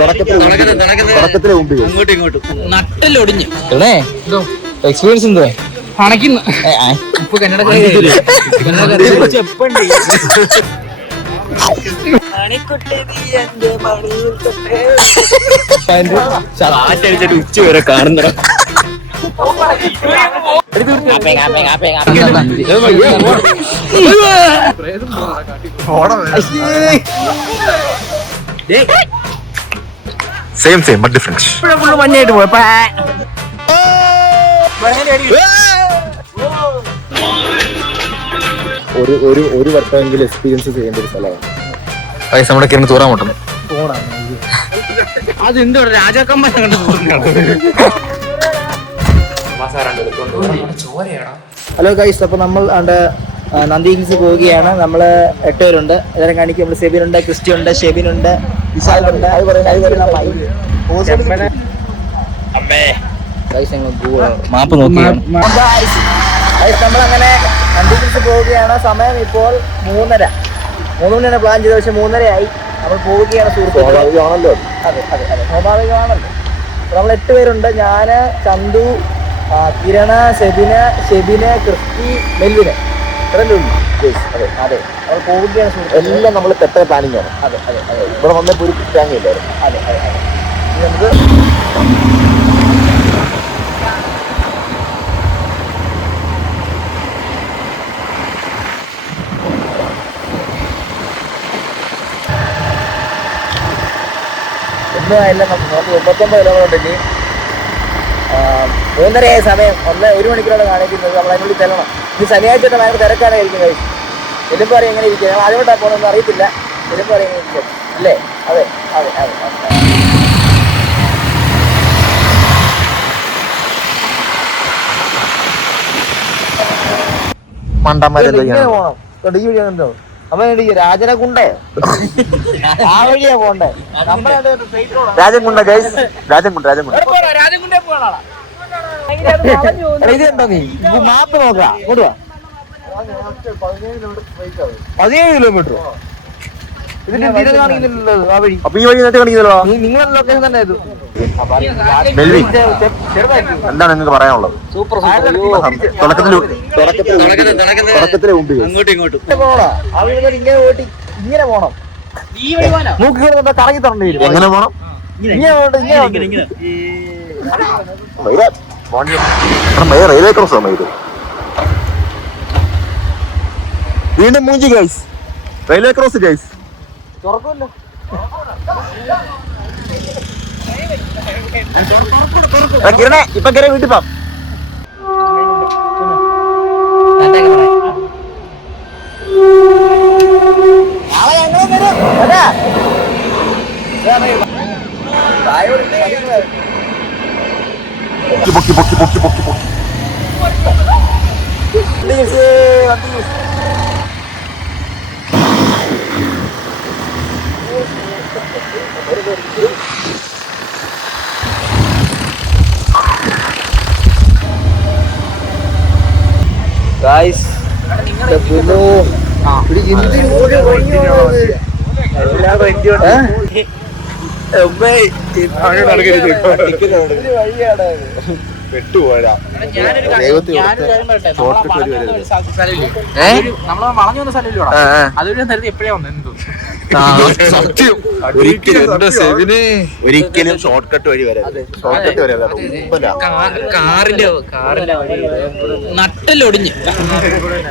തുടക്കത്തിലെ മുമ്പ് അങ്ങോട്ടും ഇങ്ങോട്ടും നട്ടലൊടിഞ്ഞ് എക്സ്പീരിയൻസ് എന്തോ അണയ്ക്കുന്നു ചെപ്പണ്ടി കാറ്റടിച്ചിട്ട് ഉച്ച വരെ കാണുന്ന സെയിം ബട്ട് ഡിഫറൻസ്. മഞ്ഞായിട്ട് പോയപ്പോ ഒരു വട്ടമെങ്കിലും എക്സ്പീരിയൻസ് ചെയ്യേണ്ട ഒരു സ്ഥലമാണ് പൈസ നമ്മുടെ കിരണ തൂറാൻ മുട്ടുന്നു. അതെന്തോ രാജാക്കന്മാരെ കണ്ട് ഹലോ ഗൈസ്, അപ്പൊ നമ്മൾ നന്ദി ഹിൽസ് പോവുകയാണ്. നമ്മള് 8 പേരുണ്ട്. എല്ലാവരും കാണിക്കും. നമ്മൾ സെബിനുണ്ട്, ക്രിസ്റ്റിയുണ്ട്, ഷെബിനുണ്ട്, വിശാലുണ്ട്. മാപ്പ് നോക്കിയാണ് നമ്മളങ്ങനെ നന്ദി ഹിൽസ് പോവുകയാണ്. സമയം ഇപ്പോൾ 3:30 പ്ലാൻ ചെയ്ത, പക്ഷെ 3:30 നമ്മൾ പോവുകയാണ്. സ്വാഭാവികമാണല്ലോ. അതെ, സ്വാഭാവികമാണല്ലോ. നമ്മൾ 8 പേരുണ്ട്. ഞാന്, ചന്തു, കിരണ, ഷെബിന്, ക്രിസ്റ്റി, മെൽവിന്. അതെ നമ്മൾ പോവുകയാണ്. എല്ലാം നമ്മൾ തെറ്റായ പ്ലാനിങ് ആണ്. അതെ ഇവിടെ വന്നപ്പോൾ ഒരു പ്ലാനിങ് ഇല്ലായിരുന്നു. അതെ നമുക്ക് ഒന്നുമായില്ല. നമുക്ക് 39 കിലോമീറ്റർ ഇനി 3:30 സമയം. 1 മണിക്കൂറാണ് കാണിക്കുന്നത്. നമ്മൾ അതിനുള്ളിൽ ചെല്ലണം. ഇത് ശനിയാഴ്ച ഭയങ്കര തിരക്കാനായിരിക്കും. എലുമ്പ് പറയും എങ്ങനെ ഇരിക്കുക. ഞാൻ ആദ്യമായിട്ടാണ് പോകുന്നൊന്നും അറിയത്തില്ല. എലുമ്പ് പറയും എങ്ങനെ ഇരിക്കും അല്ലേ? അതെ പോണം. അപ്പൊ രാജനെ കുണ്ടേ ആ വഴിയാ പോണ്ടേ. രാജൻകുണ്ട ഇതുണ്ടോ? നീ മാപ്പ് നോക്കാം. കൊടുവാ 17 കിലോമീറ്റർ. ഇതിന്റെ തീരെ കാണിക്കുന്നില്ലല്ലോ ആ വഴി. അപ്പൊ ഈ വഴി കാണിക്കുന്നില്ലോ. നിങ്ങളുടെ ലൊക്കേഷൻ തന്നെ ഇത്. എന്താണ് നിങ്ങൾക്ക് പറയാനുള്ളത്? തുടക്കത്തിലെ മുമ്പ് അങ്ങോട്ടും ഇങ്ങോട്ടും പോണോ? അവിടെ ഇങ്ങനെ പോയിട്ട് ഇങ്ങനെ പോണം. മൂക്കി കറങ്ങി തരേണ്ടി വരും. എങ്ങനെ പോണം? റെയിൽവേ ക്രോസ് ആണ് ഇത്. വീണ്ടും മൂഞ്ചി ഗൈസ്. Railway cross guys. തുറക്കുമല്ലോ. കിരണേ ഇപ്പൊ കയറി വീട്ടിൽ പോവാം. പൊക്കി ഗായ്സ് ഒരിക്കലും ഷോർട്ട് കട്ട് വഴി വരാം. നട്ടലൊടിഞ്ഞ്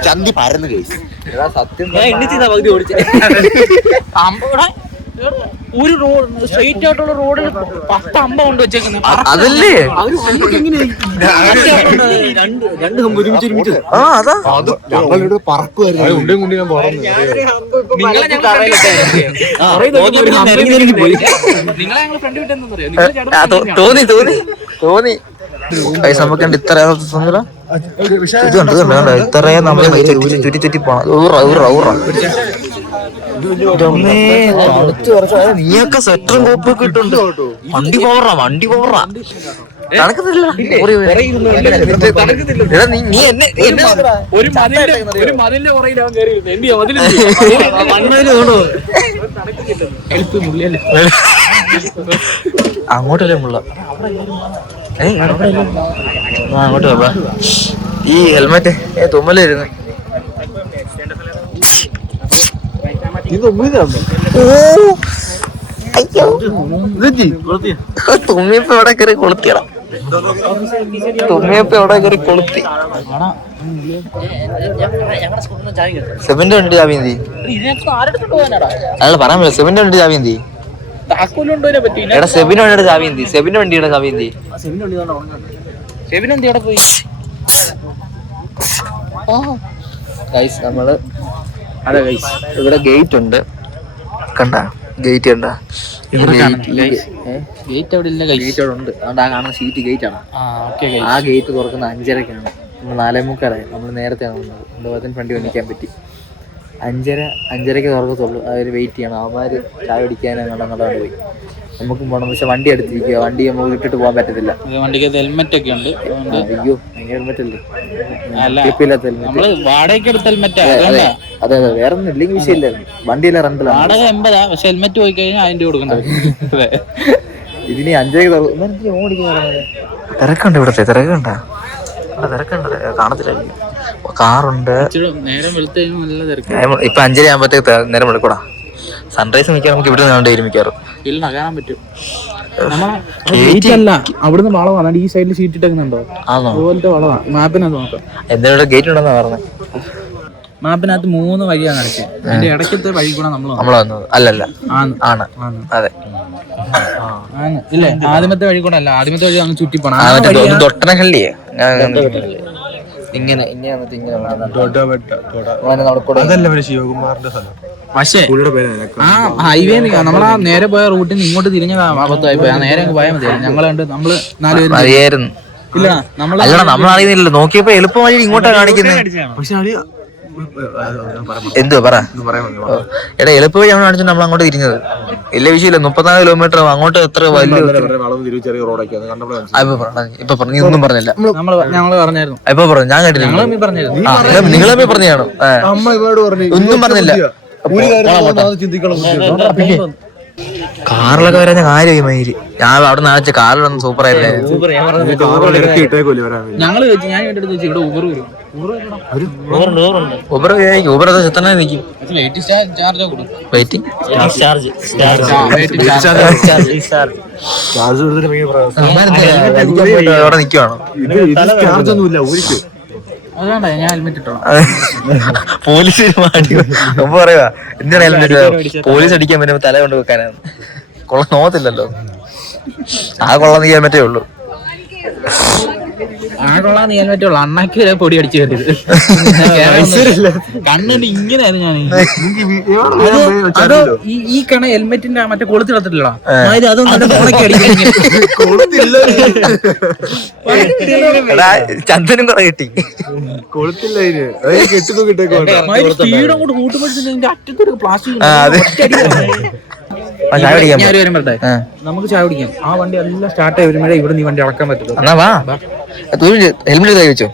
ചന്തി പരന്ന് കഴിച്ചു. സത്യം പകുതി ഓടിച്ചു. ഒരു റോഡ് സ്ട്രെയിറ്റ് ആയിട്ടുള്ള റോഡിൽ 10 അമ്പ കൊണ്ട് വെച്ചേക്കുന്നത്. അതല്ലേ രണ്ട് കമ്പ് ഒരുമിച്ച് പറക്കുമായിരുന്നു. തോന്നി നമുക്ക് ഇത്ര ഇത്രയും നമ്മൾ ചുറ്റി പോണം. നീയൊക്കെ സെറ്ററും കോപ്പൊക്കെ ഇട്ടുണ്ട്. വണ്ടി പോവറാ തണുക്കുന്നില്ല. നീ എന്നെ ഒരു മതിലിന്റെ പുറകിലാവും കയറിയിരുന്നു. മണ്ണിൽ വേണോ? അങ്ങോട്ടല്ലേ മുള്ള അങ്ങോട്ട് പോവാ. ഈ ഹെൽമെറ്റ് തുമ്മല് വരുന്നു. തുമ്മിയപ്പോ എവിടെ കയറി കൊളുത്തിയടാ. തുമ്മിയപ്പോ എവിടെ കയറി കൊളുത്തി. സെബിന്റെ വണ്ടി ചാവി എന്തി? അയാൾ പറയാൻ പറ്റില്ല. സെബിന്റെ വണ്ടി ചാവി എന്തി? എടാ സെബിന്റെ വണ്ടിയുടെ ചാവി എന്തി? സെബിന്റെ വണ്ടിയുടെ ചാവി എന്തി? നമ്മള് അതെ ഗൈസ്, ഇവിടെ ഗേറ്റ് ഉണ്ട്. കണ്ട ഗേറ്റ് കണ്ട? ഗേറ്റ് അവിടെ ഇല്ല, ഗേറ്റ് അവിടെ ഉണ്ട്. അതുകൊണ്ട് ആ കാണുന്ന ഷീറ്റ് ഗേറ്റ് ആണ്. ആ ഗേറ്റ് തുറക്കുന്ന 5:30-ക്കാണ്. നമ്മൾ 4:45 നമ്മൾ നേരത്തെ വന്നത്. അതുപോലെ വണ്ടി വന്നിക്കാൻ പറ്റി. 5:30-5:30 തുറക്കത്തുള്ളൂ. അവർ വെയിറ്റ് ചെയ്യണം. അവന്മാർ ചായ പിടിക്കാനങ്ങോട്ട് പോയി. നമുക്കും പോകണം. പക്ഷെ വണ്ടി എടുത്തിരിക്കുക. വണ്ടി നമുക്ക് ഇട്ടിട്ട് പോകാൻ പറ്റത്തില്ല. വണ്ടിക്ക് ഹെൽമെറ്റ് ഒക്കെ ഉണ്ട്. അയ്യോ ഹെൽമെറ്റ് അല്ലേ? അതെ അതെ, വേറെ ഒന്നും ഇല്ലെങ്കിൽ വിഷയമില്ലായിരുന്നു. വണ്ടിയിലെ റെന്റിലാണ്. വാടക 80, പക്ഷെ ഹെൽമെറ്റ് പോയി കഴിഞ്ഞാൽ 1000 രൂപ കൊടുക്കണ്ട. ഇതിന് 5:30 ഓടിക്കുന്ന തിരക്കുണ്ട്. ഇവിടത്തെ തിരക്കുണ്ട, തിരക്കുണ്ട്. കാണത്തില്ല. കാറുണ്ട്. നേരം വെളുത്ത് കഴിഞ്ഞാൽ നല്ല തിരക്ക്. ഇപ്പൊ 5:30 ആകുമ്പോഴത്തേക്ക് നേരം വെളുക്കൂടാ. സൺറൈസ് നിൽക്കാൻ നമുക്ക് ഇവിടെ നിന്നാണ്ട് ഇരുമിക്കാറ്. ഇല്ല, കാണാൻ പറ്റും. അവിടുന്ന് വളവാണ്. ഈ സൈഡിൽ ഷീറ്റ് ഇട്ടേക്കുന്നുണ്ടോ? അതുപോലത്തെ വളവാണ്. മാപ്പിനകത്ത് നോക്കാം. എന്താ ഗേറ്റ് ഉണ്ടെന്നാ പറഞ്ഞത്. മാപ്പിനകത്ത് 3 വഴിയാണ് കാണിച്ചത്. അതിന്റെ ഇടയ്ക്കത്തെ വഴി കൂടെ നമ്മൾ വന്നത്. അല്ലല്ല, ആണ്. അതെ, ഇല്ലേ? ആദ്യമത്തെ വഴി കൂടെ അല്ല. ആദ്യമത്തെ വഴി അങ്ങ് ചുറ്റി പോണം. തൊട്ടനഹള്ളിയെ ഇങ്ങനെ ശിവകുമാറിന്റെ സ്ഥലം. പക്ഷേ ആ ഹൈവേ നമ്മളാ നേരെ പോയ റൂട്ടിൽ നിന്ന് ഇങ്ങോട്ട് തിരിഞ്ഞ അബദ്ധമായി പോയി. നേരെ അങ്ങ് പോയാൽ മതിയായിരുന്നു. ഞങ്ങളുണ്ട്, നമ്മള് 4 പേര് ഇല്ല. നമ്മളറിയുന്നില്ലല്ലോ. നോക്കിയപ്പോ എളുപ്പം വഴി ഇങ്ങോട്ടാ കാണിക്കുന്നത്. എന്തുവാ പറ. എടാ എളുപ്പ വഴി നമ്മൾ കാണിച്ചു. നമ്മൾ അങ്ങോട്ട് തിരിഞ്ഞത് ഇല്ല, വിഷയമില്ല. 34 കിലോമീറ്റർ അങ്ങോട്ട്. എത്ര വലിയ ഇപ്പൊ പറഞ്ഞു. ഒന്നും പറഞ്ഞില്ല. ഞങ്ങള് പറഞ്ഞായിരുന്നു. ഇപ്പൊ പറഞ്ഞു. ഞാൻ കേട്ടില്ല. നിങ്ങളെ പറഞ്ഞാണോ? ഒന്നും പറഞ്ഞില്ല. കാറിലൊക്കെ വരാൻ കാര്യമായി മയില്. ഞാൻ അവിടെ നാളെ കാറിലൊന്നും സൂപ്പർ ആയില്ലേ. ഞങ്ങള് ഞാൻ ഇവിടെ ഊബർ ചെത്തന്നെ നിൽക്കും. അവിടെ നിൽക്കുവാണോ? ഞാൻ ഹെൽമെറ്റ് ഇട്ടോ. പോലീസ് പറയുക എന്തിനാ ഹെൽമെറ്റ്? പോലീസ് അടിക്കാൻ പറ്റുമ്പോ തല കൊണ്ട് വെക്കാനാണ്. കൊള്ളാൻ നോക്കത്തില്ലല്ലോ. ആ കൊള്ളാൻ നീ ഹെൽമെറ്റേ ഉള്ളൂ. ആകൊള്ളാൻ നീ ഹെൽമെറ്റേ ഉള്ളൂ. അണ്ണാക്കി വരെ പൊടി അടിച്ചു കയറിയത്. കണ്ണിന് ഇങ്ങനെയായിരുന്നു ഞാൻ. അത് ഈ കണ ഹെൽമെറ്റിന്റെ മറ്റേ കൊളുത്തി എടുത്തിട്ടില്ല. ചന്ദനം കുറെ കിട്ടി. സ്പീഡ് അങ്ങോട്ട് കൂട്ടുമ്പോഴത്തേക്ക് അറ്റത്തൊരു പ്ലാസ്റ്റിക്. നമുക്ക് ചായ കുടിക്കാം. ആ വണ്ടി എല്ലാം സ്റ്റാർട്ട് ആയി വരുമ്പോഴേ ഇവിടെ നീ വണ്ടി അളക്കാൻ പറ്റുള്ളൂ. ഹെൽമെറ്റ് കൈ വെച്ചോ?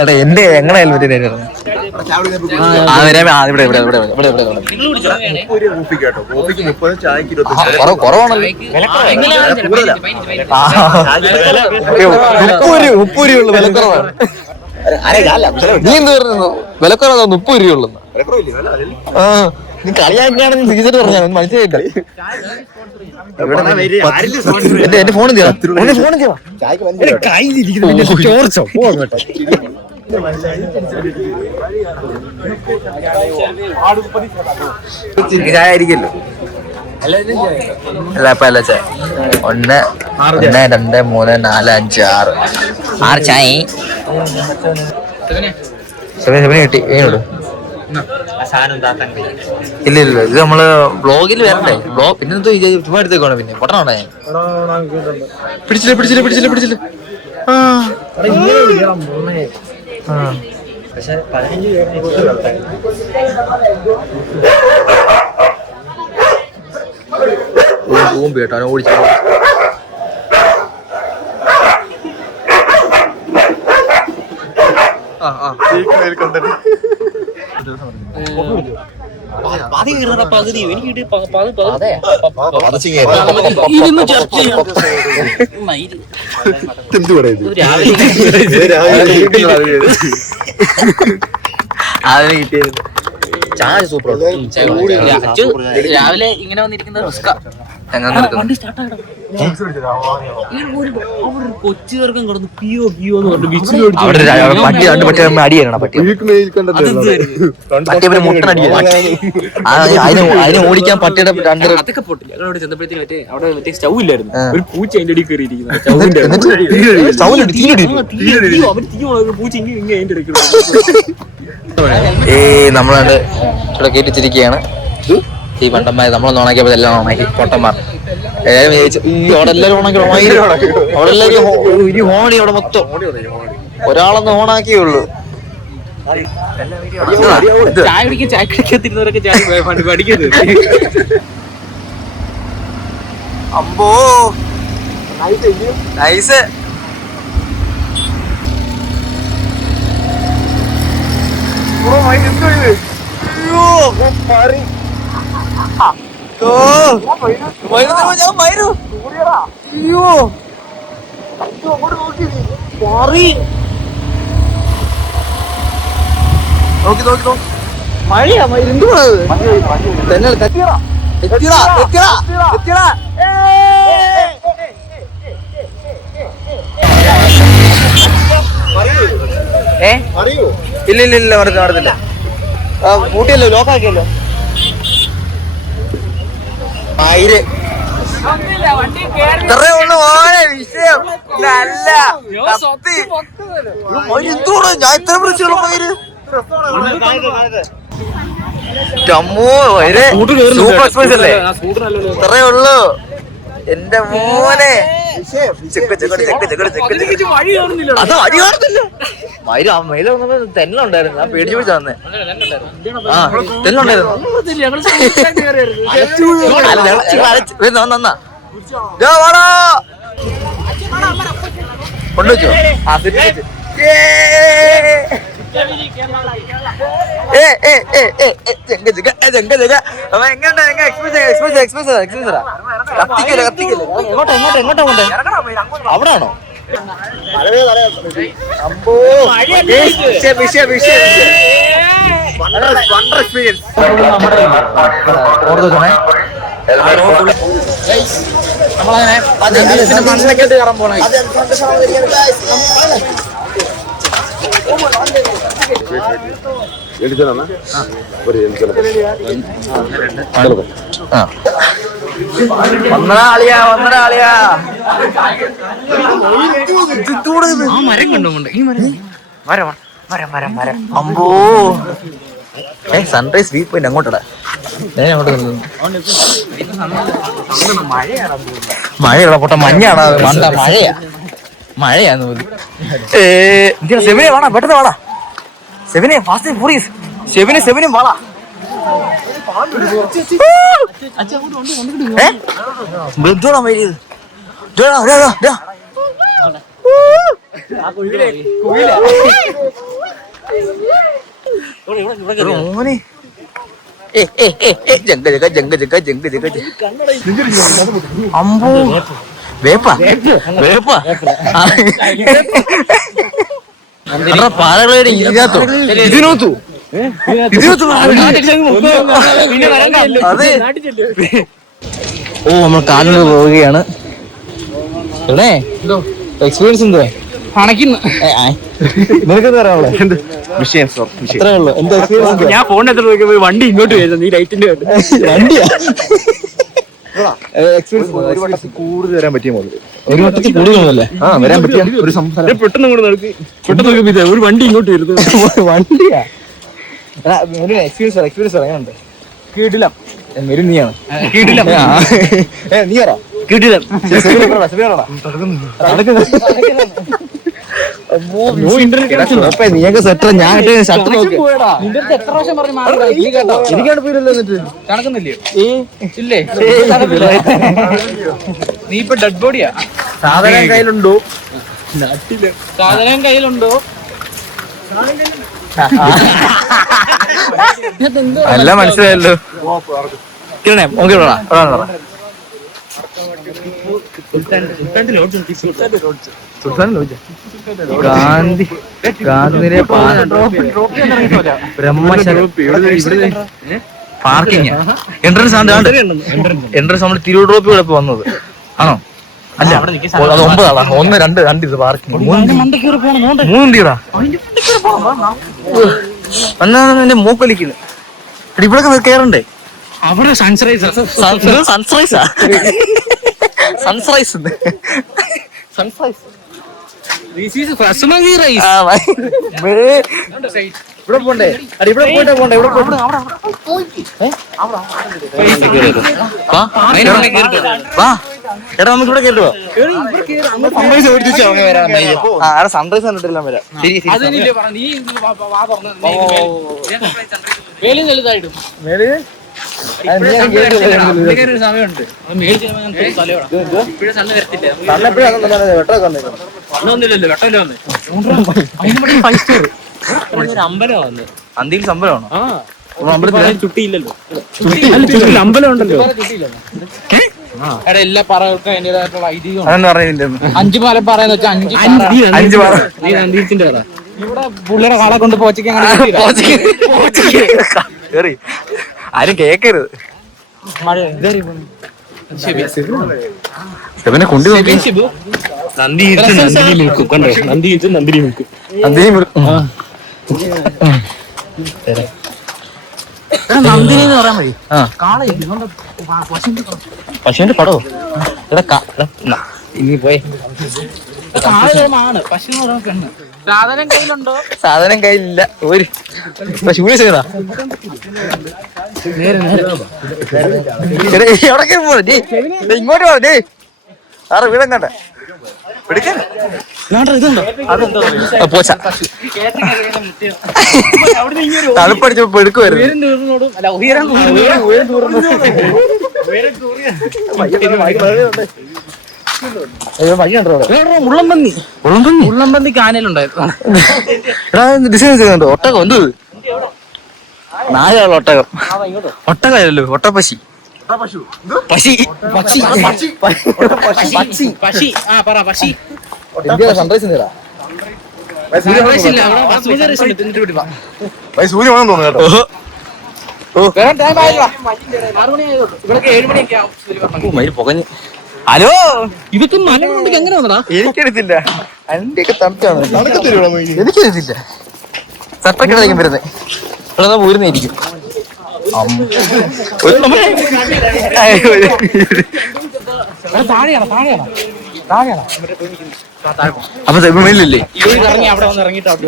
എടാ എന്റെ എങ്ങനെ ഹെൽമെറ്റ് കുറവാണല്ലോ. 30 രൂപയുള്ളൂ. വിലക്കുറവാണ്. നീ എന്ത് പറഞ്ഞു? വിലക്കുറവാ 30 രൂപയുള്ളൂ. നീ കളിയാക്കാണെന്ന് സീസൺ പറഞ്ഞാ മനസ്സിലായില്ല. എന്റെ ഫോൺ ചായ ആയിരിക്കല്ലോ. അല്ല ഇപ്പൊ അല്ല ചായ 1 2 3 4 5 6 ചായ കിട്ടി. ഏനോട് ഇല്ല ഇല്ല, ഇത് നമ്മള് ബ്ലോഗിൽ വരണ്ടേ? ബ്ലോഗ് പിന്നെ ചുമ്മാ എടുത്തേക്കാണ്. പിന്നെ പൊട്ടണോണ്ടാ ഞാൻ. പിടിച്ചില്ല. കേട്ടോ അവനെ ഓടിച്ചു. അതിന് കിട്ടിയത് ചായ സൂപ്പർ. രാവിലെ ഇങ്ങനെ വന്നിരിക്കുന്ന കൊച്ചുകാർക്കും കിടന്ന് പിയോ പിയോ എന്ന് പറഞ്ഞു പട്ടി രണ്ട് പട്ടി അടിയാണ് പട്ടി പട്ടി മുട്ടനടിയാണ്. അതിനെ ഓടിക്കാൻ പട്ടിയുടെ രണ്ട് അതൊക്കെ പൊട്ടില്ല. ഞങ്ങളവിടെ ചെന്നപ്പോഴത്തേക്ക് മറ്റേ അവിടെ മറ്റേ സ്റ്റൗ ഇല്ലായിരുന്നു, ഒരു പൂച്ച അതിന്റെ അടിയിൽ കയറിയിരിക്കുന്നു. പൂച്ച ഇങ്ങനെ അതിന്റെ ഇടയ്ക്ക് നമ്മളാണ്ട് ഇവിടെ കേട്ടിച്ചിരിക്കുകയാണ്. ഈ പണ്ടന്മാർ നമ്മളൊന്ന് ഓണാക്കിയപ്പോ എല്ലാം ഓണാക്കി പൊട്ടന്മാർ എല്ലാവരും വിചാരിച്ചു അവിടെ എല്ലാവരും ഓണാക്കി അവിടെ എല്ലാവരും ഇനി ഹോണി അവിടെ മൊത്തം ഒരാളൊന്ന് ഓണാക്കിയേ ഉള്ളൂ. ചായ കുടിക്കാത്തിരുന്നവരൊക്കെ ചായ പഠിക്കുന്നത്. അമ്പോ നൈസ്. മഴയാ ഇല്ല നടന്നില്ല. കൂട്ടിയല്ലോ ലോക്കാക്കിയല്ലോ. ഇത്രേ ഉള്ളു മോനെ വിഷയം. നല്ല എന്തോടാ ഞാൻ ഇത്ര പ്രശ്നമുള്ള മയില് സൂപ്പർ എക്സ്പീരിയൻസ് അല്ലേ? ഇത്രേ ഉള്ളു എന്റെ മോനെ. അത് വഴി കാണുന്നില്ല. മയില് തെന്നുണ്ടായിരുന്നു. ഞാൻ പേടിച്ചു പിടിച്ചാ വന്നേ. ആ തെന്നുണ്ടായിരുന്നു. കൊണ്ടുവച്ചോ? ആ അവിടാണോ? നമ്മളങ്ങനെ മണ്ണിലേക്കോട്ട് കയറാൻ പോണേ. മരം കണ്ടുകൊണ്ട് ഈ മരം അമ്പോ സൺറൈസ് വ്യൂ പോയിന്റ് അങ്ങോട്ടടാ. മഴയുള്ള പൊട്ട മഞ്ഞാണ്. മണ്ട മഴയാന്ന് പോലും. സെവിനെ വേണ പെട്ടെന്ന് വേണ. സെവിനെ ഫാസ്റ്റ് പോലീസ്. സെവിനും വാള. ബന്ധുവാ മരിയത്. മോനെ അമ്പോ വേപ്പ പാലകളെ ഇതിനോത്തു ഓ നമ്മൾ കാലിൽ പോവുകയാണ്. എക്സ്പീരിയൻസ് എന്തോ അണയ്ക്കുന്നു. നിനക്ക് വിഷയം അത്രേ ഉള്ളൂ. എന്താ എക്സ്പീരിയൻസ്? ഞാൻ ഫോണിനകത്ത് വണ്ടി ഇങ്ങോട്ട് വരുന്നത് ഈ ലൈറ്റിന്റെ വണ്ടിയാ. എക്സ്പീരിയൻസ് കൂടുതൽ വരാൻ പറ്റിയ പോലെ ഒരു വട്ടത്തിൽ കൂടുതലല്ലേ? ആ വരാൻ പറ്റിയ ഒരു സംസാരം പെട്ടെന്ന് കൂടെ നടക്കി പെട്ടെന്ന് ഒരു വണ്ടി ഇങ്ങോട്ട് വരുന്നു. വണ്ടിയാ. എക്സ്പീരിയൻസ് എങ്ങനെയുണ്ട്? കീടിലം വരും. നീയാണ് കീടിലം. നീ പറ കീടിലം. നീയൊക്കെ സെറ്റർ. ഞാൻ ഷട്ടർ നോക്കി എനിക്കാണ് പോയില്ലല്ലോ. എന്നിട്ട് കണക്കുന്നില്ലയോ? ഇല്ലേ? നീ ഇപ്പൊ ഡെഡ് ബോഡിയാ. സാധനം കയ്യിലുണ്ടോ? സാധനം കയ്യിലുണ്ടോ? എല്ലാം മനസ്സിലായല്ലോ. Gandhi Gandhi parking entrance entrance നമ്മൾ തിരൂർ ഡ്രോപ്പ് ഇവിടെ വന്നത് ആണോ? അല്ല അത് 9 ആളാ. 1 2 2 ഇത് പാർക്കിംഗ് 3 തീറാ എന്റെ മൂക്കൊലിക്കുന്നു. ഇവിടെ കേറണ്ടേ? അവിടെ സൺറൈസാ സൺറൈസ് ഇവിടെ പോണ്ടേ? ഇവിടെ പോയിട്ടാ പോണ്ടേ? ഇവിടെ എടാ നമുക്ക് ഇവിടെ കേട്ടോ സൺറൈസ് കണ്ടിട്ടെല്ലാം വരാം. അന്തിയിൽ സംഭവമാണോ? അമ്പലം ഉണ്ടല്ലോ. എല്ലാ പറകൾക്കും അതിൻ്റെതായിട്ടുള്ള ഐതിഹ്യം. 5 പാലം പറയുന്ന വെച്ചാൽ 5 ഇവിടെ പുള്ളിയുടെ കാളെ കൊണ്ട് പോച്ചയ്ക്ക് ആരും കേക്കരുത്. ശിവനെ കൊണ്ടു നോക്കി നന്ദി നന്ദിനി എന്ന് പറയാൻ മതി. പശുവിന്റെ പടോ ഇനി പോയി. സാധനം കയ്യിലുണ്ടോ? സാധനം കയ്യിലില്ല. ഒരു പശുവിനെ ചെയ്താ ഇങ്ങോട്ട് പോണേ. ആറ് വീടെങ്ങാട്ടെ പോച്ച തണുപ്പടിച്ചപ്പോ പെടുക്കുമായിരുന്നു. മുള്ളമ്പന്തിക്ക് ആനയിലുണ്ടായിരുന്നു. ഡിസൈൻ ചെയ്യുന്നുണ്ടോ? ഒട്ടകം എന്ത് 4 ആള് ഒട്ടകം. ഒട്ടകമല്ലോ ഒട്ടപ്പശി. സൺറൈസ് സൂര്യ വേണം തോന്നുന്നു കേട്ടോ. പുകഞ്ഞ്. ഹലോ ഇതൊക്കെ മലമുണ്ടെങ്കിൽ എങ്ങനെ വന്നടാ? എനിക്കെടുത്തില്ല. എന്റെയൊക്കെ തണുത്താണ്. എനിക്കെടുത്തില്ല. സെപ്പറേറ്റ് ആയിരിക്കും വരുന്നത്. ഇവിടെ പോരുന്നായിരിക്കും. അപ്പൊ മേലില്ലേ? അവിടെ വന്ന് ഇറങ്ങിട്ട് അത്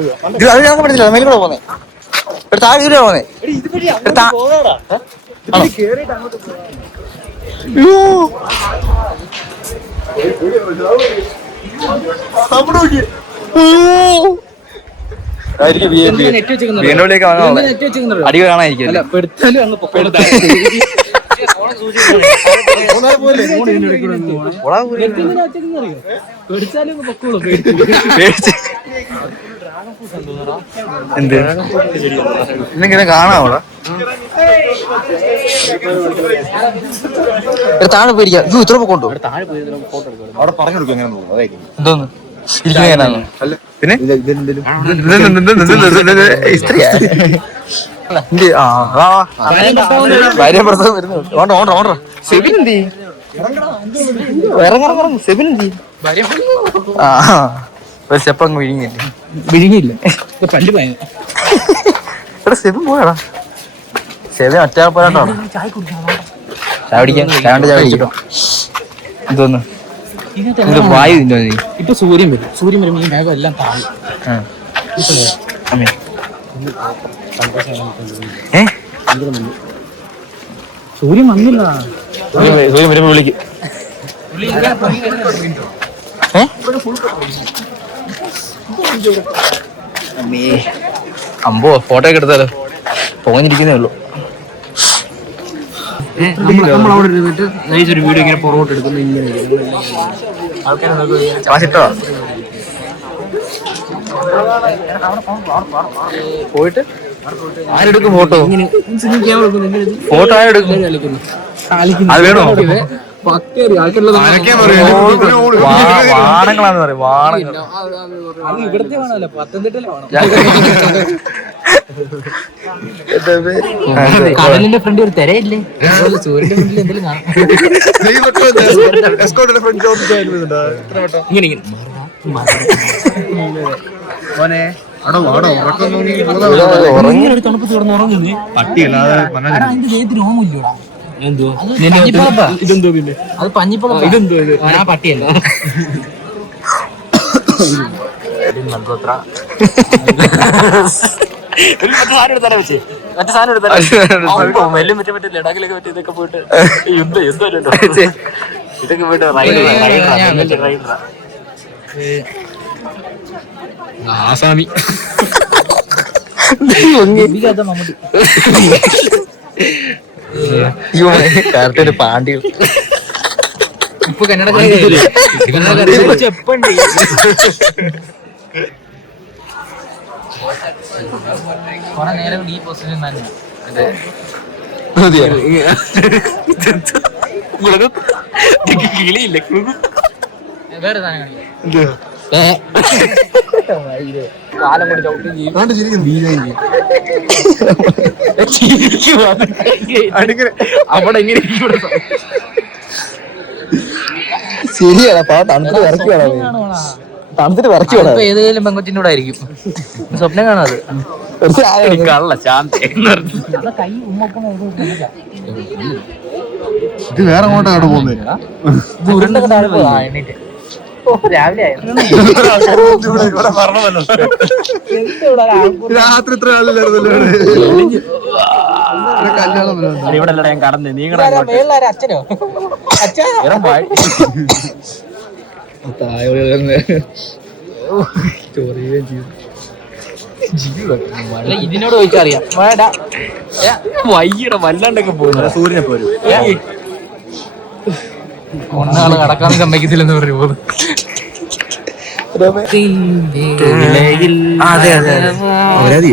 ഞാൻ പറ്റില്ല. മേലിൽ കൂടെ പോന്നേ. താഴെ ഇവിടെ പോന്നേ. അടി കാണാതിരിക്കും. എന്ത് ഇന്നിങ്ങനെ കാണാം. അവിടെ താഴെ പോയിരിക്കാം. ഇത്ര കൊണ്ടോ അവിടെ പറഞ്ഞു കൊടുക്കും. എങ്ങനെ എന്തോന്ന് ഇരിക്കുന്നതാണ്. പിന്നെ ഭാര്യ പ്രസവം വരുന്നു. സെബിനെന്തി സെബിനെന്തി ഒരു സ്റ്റെപ്പങ്ങ് വിഴുങ്ങിയില്ല. ഇവിടെ സെബിൻ പോയാടാ. സെബിൻ ഒറ്റ പോരാട്ടാണ്. ചായ പിടിക്കാൻ ചായ പിടിക്കട്ടോ. എന്തോന്ന് ഇത് വായു തിന്നോ നീ? ഇപ്പൊ സൂര്യൻ വരും. സൂര്യൻ വരുമ്പോൾ ഈ മേഘം എല്ലാം താഴും. സൂര്യൻ വന്നില്ല. സൂര്യൻ വരുമ്പോ വിളിക്കും. അമ്പോ ഫോട്ടോ ഒക്കെ എടുത്താലോ? പോകാനിരിക്കുന്നേ ഉള്ളൂ. നമ്മളവിടെ ഇരുന്നിട്ട് ഒരു വീഡിയോ ഇങ്ങനെ പുറകോട്ട് എടുക്കുന്നു. ഇങ്ങനെ ആൾക്കാരെ കാശിട്ടോ പോയിട്ട് ആരെടുക്കും ഫോട്ടോ? ഫോട്ടോ ആരെടുക്കും? അത് വേണോ? വാണങ്ങളാന്ന് പറയും. വാണങ്ങൾ ഇവിടത്തെ വേണമല്ലോ, പത്തനംതിട്ടയിലെ വേണം. കടലിന്റെ ഫ്രണ്ട് ഒരു തിരയില്ലേ, സൂര്യന്റെ ഫ്രണ്ടിൽ എന്തെങ്കിലും കാണാം. അത് പഞ്ഞിപ്പുറം, ഇതെന്തോ ആ പട്ടിയല്ല. ലഡാക്കിലൊക്കെ പറ്റി ഇതൊക്കെ പോയിട്ട് ഇതൊക്കെ പോയിട്ട് റൈഡറാ ആസാമി കാർട്ടൊരു പാണ്ടികൾ ഇപ്പൊ കന്നഡ ചെപ്പുണ്ട്. കൊറേ നേരം ഈ പൊസിഷൻ തന്നെ. കിളിയില്ല. വേറെ സാധനം കാലം കൂടി ചവിട്ടി അവിടെ എങ്ങനെ ശരിയാണ്. തണുത്തിട്ട് വിറക്കുകയാണ്. തണുത്തിട്ട് വിറക്കുകയാണ്. ഏതെങ്കിലും പെങ്കൊച്ചിന്റെ കൂടെ ആയിരിക്കും സ്വപ്നം കാണാത്. കള്ള ശാന്തി. കൈ ഉമ്മൊക്കെ ഇത് വേറെ അങ്ങോട്ടാണ് പോകുന്നത്. രാവിലെ രാത്രി ഇത്ര ആളില്ലായിരുന്നല്ലോ കല്യാണം. ഇവിടെ ഞാൻ കടന്ന് അച്ഛനോ അച്ഛാ ഇതിനോട് ചോദിച്ചറിയാം. വയ്യട വല്ലാണ്ടൊക്കെ പോകുന്നത്. സൂര്യനെ പോരും ഒന്നാള് കടക്കാൻ സമ്മതിക്കത്തില്ലെന്ന് പറഞ്ഞു പോകുന്നു. അതെ അതെ അവരാതി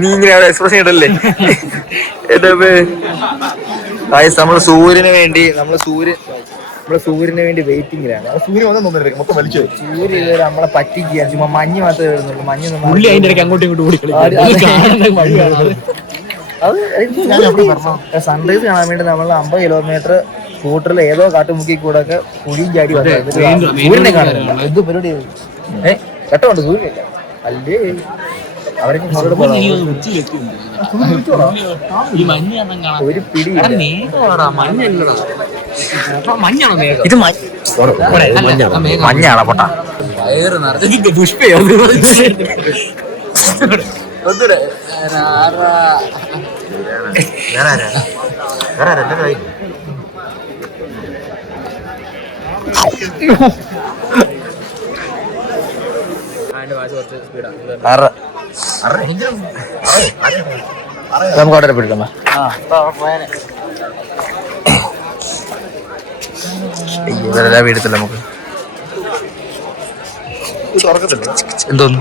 നീ ഇങ്ങനെ അവിടെ എക്സ്പ്രഷൻ ഇടല്ലേ. നമ്മള് സൂര്യന് വേണ്ടി സൂര്യന് വേണ്ടി വെയിറ്റിംഗിലാണ്. സൂര്യൻ വന്നു തോന്നുന്നു. മൊത്തം വലിച്ചു. സൂര്യ ഇതുവരെ നമ്മളെ പറ്റിക്കുക. ചുമ്മാ മഞ്ഞ് മാത്രമേ വരുന്നുള്ളൂ. മഞ്ഞ് അതിന്റെ ഇടയ്ക്ക് അങ്ങോട്ടും ഇങ്ങോട്ടും ഓടി സൺറൈസ് കാണാൻ വേണ്ടി നമ്മൾ 50 കിലോമീറ്റർ സ്കൂട്ടറിൽ ഏതോ കാട്ടുമുക്കി കൂടെ ഒക്കെ കുഴിയും ചാടി സൂര്യനെ കാണുന്നില്ല. എന്ത് പരിപാടി കേട്ടോണ്ട് സൂര്യനില്ല അല്ലേ. അവരൊക്കെ ഒരു പിടി ഇത് മഞ്ഞാണോ പൊട്ടാ? വയറ് നിറഞ്ഞ പുഷ്പയാണ്. നമുക്ക് അവിടെ പിടിക്കാം. ഇവരെല്ലാം വീടത്തില്ല നമുക്ക്. എന്തോന്നു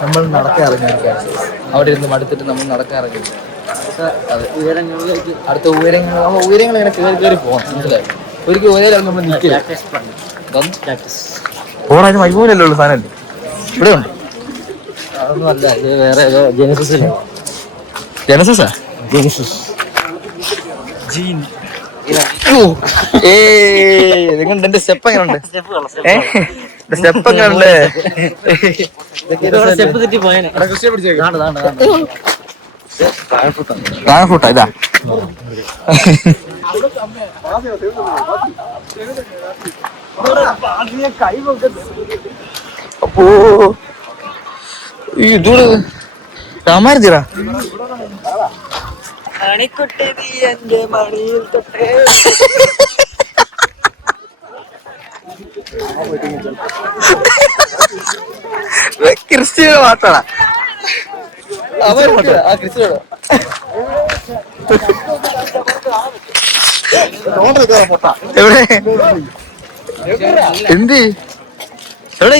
നമ്മൾ നടക്കാറിഞ്ഞിരിക്കുകയാണ്. അവിടെ ഇരുന്ന് മടുത്തിട്ട് നമ്മൾ നടക്കാറില്ല. ഉയരങ്ങളിലേക്ക് അടുത്ത ഉയരങ്ങൾ നമ്മൾ ഉയരങ്ങൾ ഇങ്ങനെ കയറി കയറി പോകണം. മനസ്സിലായി? ഒരിക്കലും ഉയരം നമ്മൾ നിൽക്കില്ല. ഓടാനും വൈകോലല്ലേ ഉള്ളു സാധനം ഇവിടെ ഉണ്ട്. അതൊന്നും അല്ല, ഇത് വേറെ ഏതോ ജെനസിസിലെ ജനസസാ ജെനസിസ് എന്റെ സ്റ്റെപ്പ് എങ്ങനെയുണ്ട്? സ്റ്റെപ്പ് എങ്ങനെയുണ്ട്? സ്റ്റെപ്പ് തെറ്റി പോയേനെ. ഡ്രാഗൺ ഫ്രൂട്ടാ ഇതാ. അപ്പോ ഈ ഇതൂടെ രാമാരുതിരാ മണിക്കുട്ടി നീ എന്റെ മണിയിൽ തൊട്ടേ. ക്രിസ്ത്യൻ പാട്ടാണ്. ആ ക്രിസ്ത്യൻ എവിടെ എന്ത് എവിടെ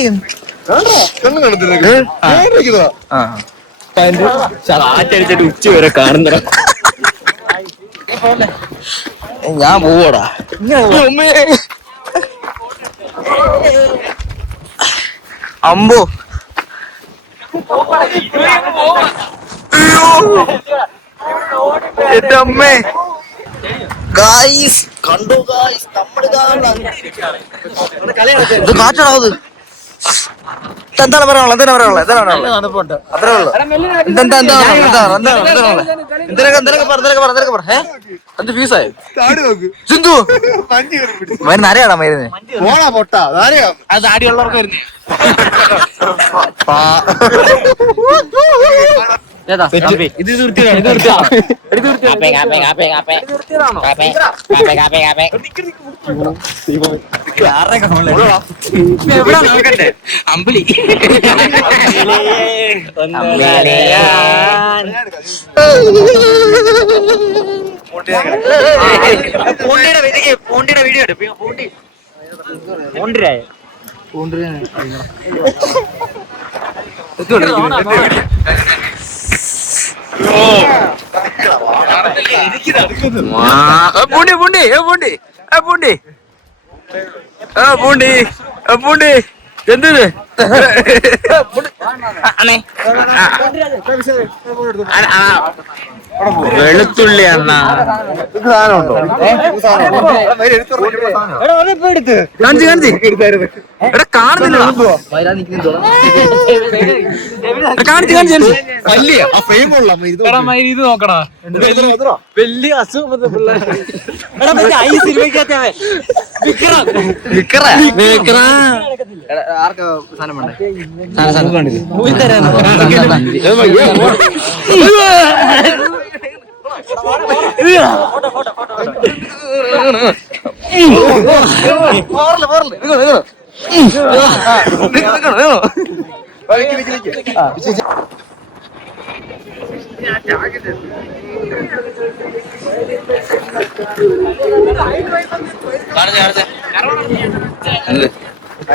കാറ്റടിച്ചിട്ട് ഉച്ച വരെ കാണുന്ന ഞാൻ പോവാടാ. അമ്പോ എന്റെ അമ്മേ. ഗായ്സ് കണ്ടോ ഗായ്സ്, നമ്മുടെ ഇത് കാറ്റാണോ അത്? എന്താണ് പറയാനുള്ളത്? എന്തിനാ പറയാനുള്ളത്? അത്രേ ഉള്ളു. എന്ത് ഫീസായി സിന്ധു മരുന്ന് ആരെയാണോ മരുന്ന്? അത് താടിയുള്ളവർക്ക് വരുന്നേ. ഇത് എവിടെ നോക്കട്ടെ? അമ്പിളി പൂണ്ടിയുടെ വീഡിയോ എടുപ്പ. പൂണ്ടിരായ പൂണ്ടി പൂണ്ടി പൂണ്ടി പൂണ്ടി പൂണ്ടി പൂണ്ടി എന്ത് വെളുത്തുള്ളി അണ്ണ കാണിച്ച് എടാ കാണുന്നില്ല. ഇത് നോക്കടാ. വലിയ അസുഖം ആർക്കാ സാധനം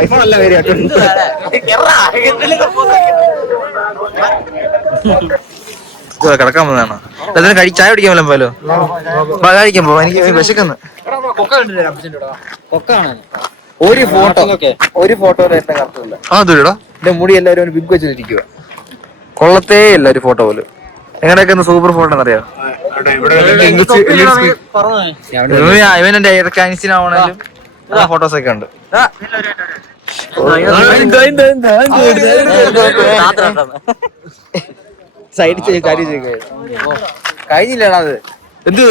ഐഫോൺ അല്ല വരിക. കിടക്കാൻ വന്നതാണോ? അതിന് ചായ കുടിക്കാൻ വല്ല പോലോ? കഴിക്കാൻ പോ, എനിക്ക് വിശക്കുന്നു. ഒരു ഫോട്ടോ എന്നെ കറക്റ്റില്ല. അതൊരുടാ എന്റെ മുടി എല്ലാവരും ബിഗ് വെച്ചിരിക്കുക. കൊള്ളത്തേ ഇല്ല ഒരു ഫോട്ടോ പോലും. എങ്ങനെയൊക്കെ സൂപ്പർ ഫോട്ടോ എന്നറിയാം. ഇവൻ എന്റെ ഏതൊക്കെ അനിശ്ചിനാവണേലും ഫോട്ടോസ് ഒക്കെ ഉണ്ട്. കഴിഞ്ഞില്ലേടാ അത്? എന്ത്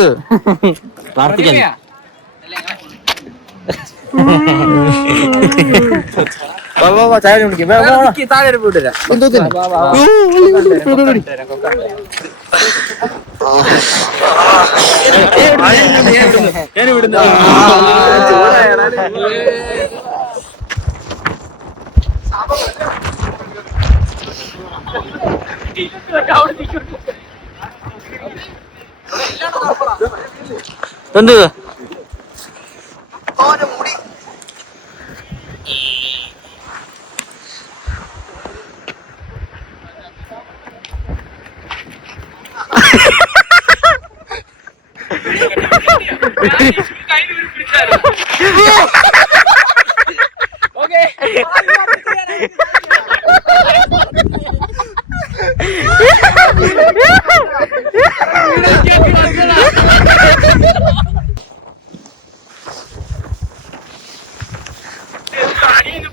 ചായ കുടിക്കും. താഴെ പോയിട്ടില്ല. എന്ത്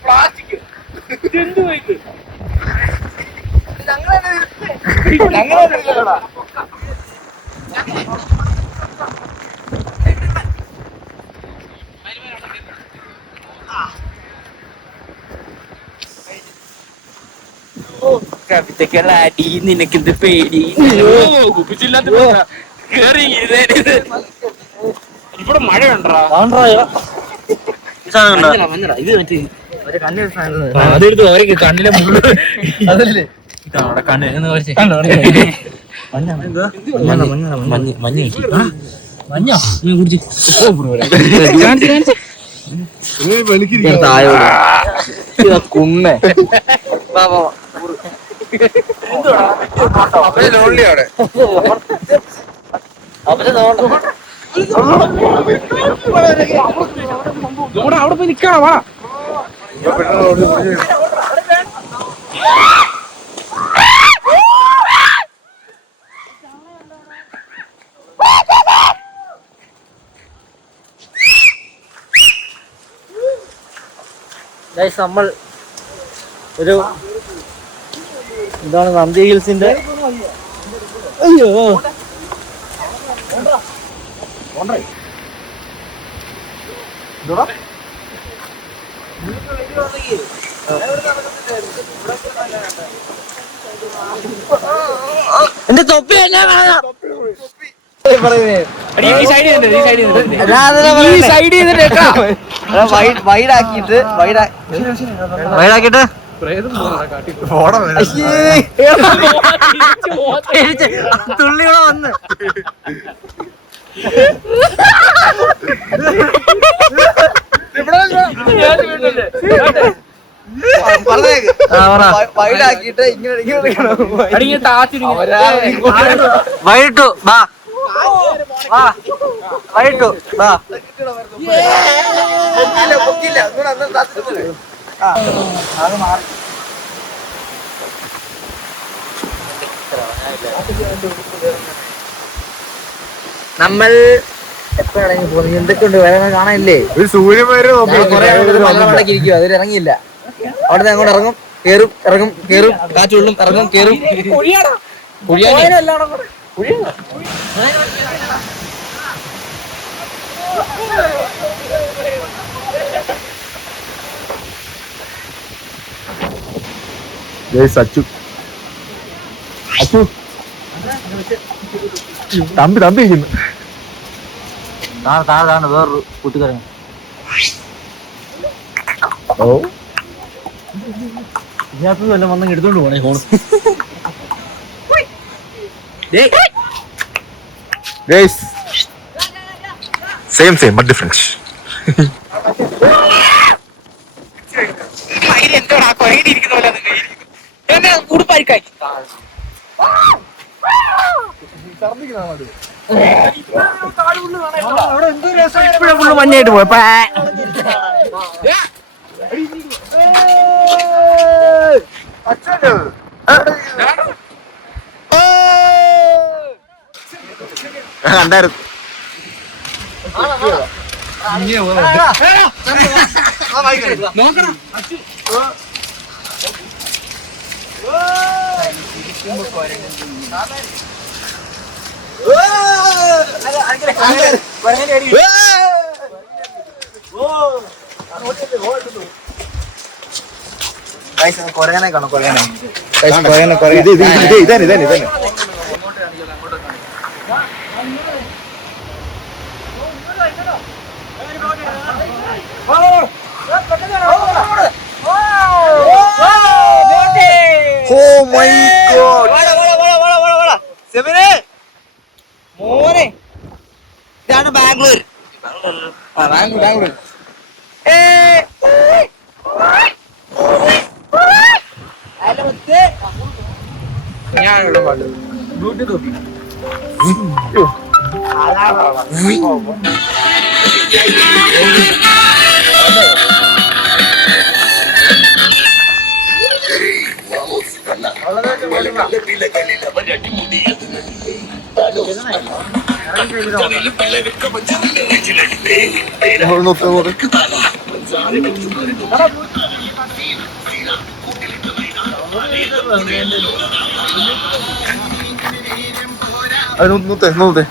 പ്ലാസ്റ്റിക് കവിതയ്ക്കുള്ള അടി നിനക്കിത് പേടി ഇവിടെ മഴയുണ്ടോ? ഇത് മറ്റേ ഒരു കണ്ണിൽ അതെടുത്ത് അവർക്ക് കണ്ണിലെ മുള്ളു അതല്ലേ കണ്ണിൽ കുണ്ണേ അവിടെ പോയി നിക്കണം. വാ നമ്മൾ ഒരു ഇതാണ് നന്ദി ഹിൽസിന്റെ. അയ്യോ എന്റെ തൊപ്പി വൈഡാക്കിട്ട് തുള്ളികളെ വന്ന് വൈഡാക്കിട്ട് വൈകിട്ടു വാ വൈകിട്ടു വാ നമ്മൾ എപ്പോഴാണെങ്കിൽ പോകുന്നത്? എന്തൊക്കെയുണ്ട് വേറെ കാണാനില്ലേ? ഇരിക്കും അതിൽ ഇറങ്ങിയില്ല. അവിടെ നിന്ന് അങ്ങോട്ട് ഇറങ്ങും, കേറും, ഇറങ്ങും, കേറും, കാറ്റുള്ളും, ഇറങ്ങും, കേറും. തമ്പി ഇരിക്കുന്നു. താഴെ വേറൊരു കൂട്ടുകാരൻ. ഇതിനകത്ത് വല്ലതും വന്നെങ്കിൽ എടുത്തോണ്ട് പോണേ ഫോൺ. Same but difference. മഞ്ഞായിട്ട് പോയപ്പോ കണ്ടായിരുന്നു. കൊരങ്ങനെ കാണും. കൊരങ്ങനെ ഇതന്നെ Oh my God! മോനെ ഇതാണ് ബാംഗ്ലൂർ. ബാംഗ്ലൂർ. ഞാനിവിടെ പാട്ട് ബ്ലൂടൂത്ത് നോക്കി. അത് നൂത്തേ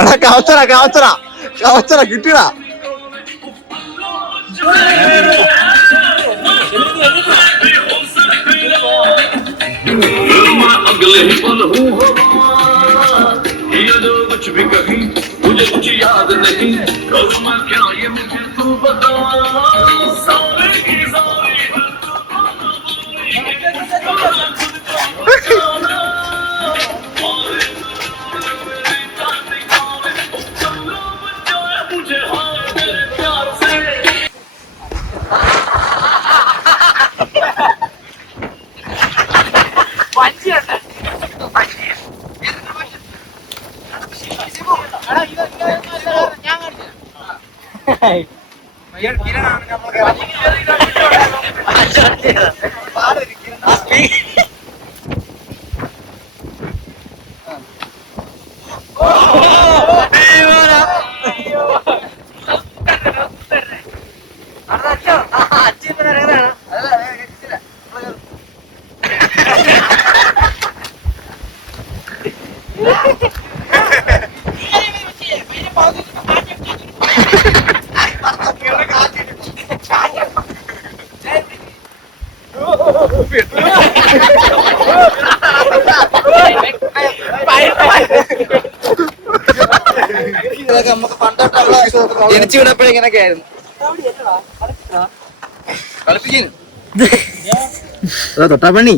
എടാ കാവച്ചറ കിട്ടിയടാ. ജനിച്ചു വിടപ്പോഴും ഇങ്ങനൊക്കെ ആയിരുന്നു. തൊട്ടാപ്പണി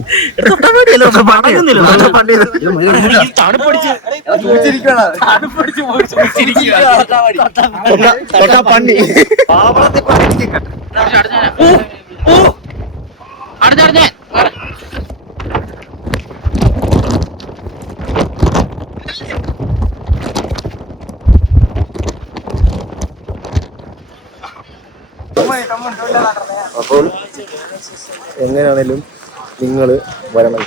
അപ്പോൾ എങ്ങനെയാണേലും നിങ്ങൾ വരണം.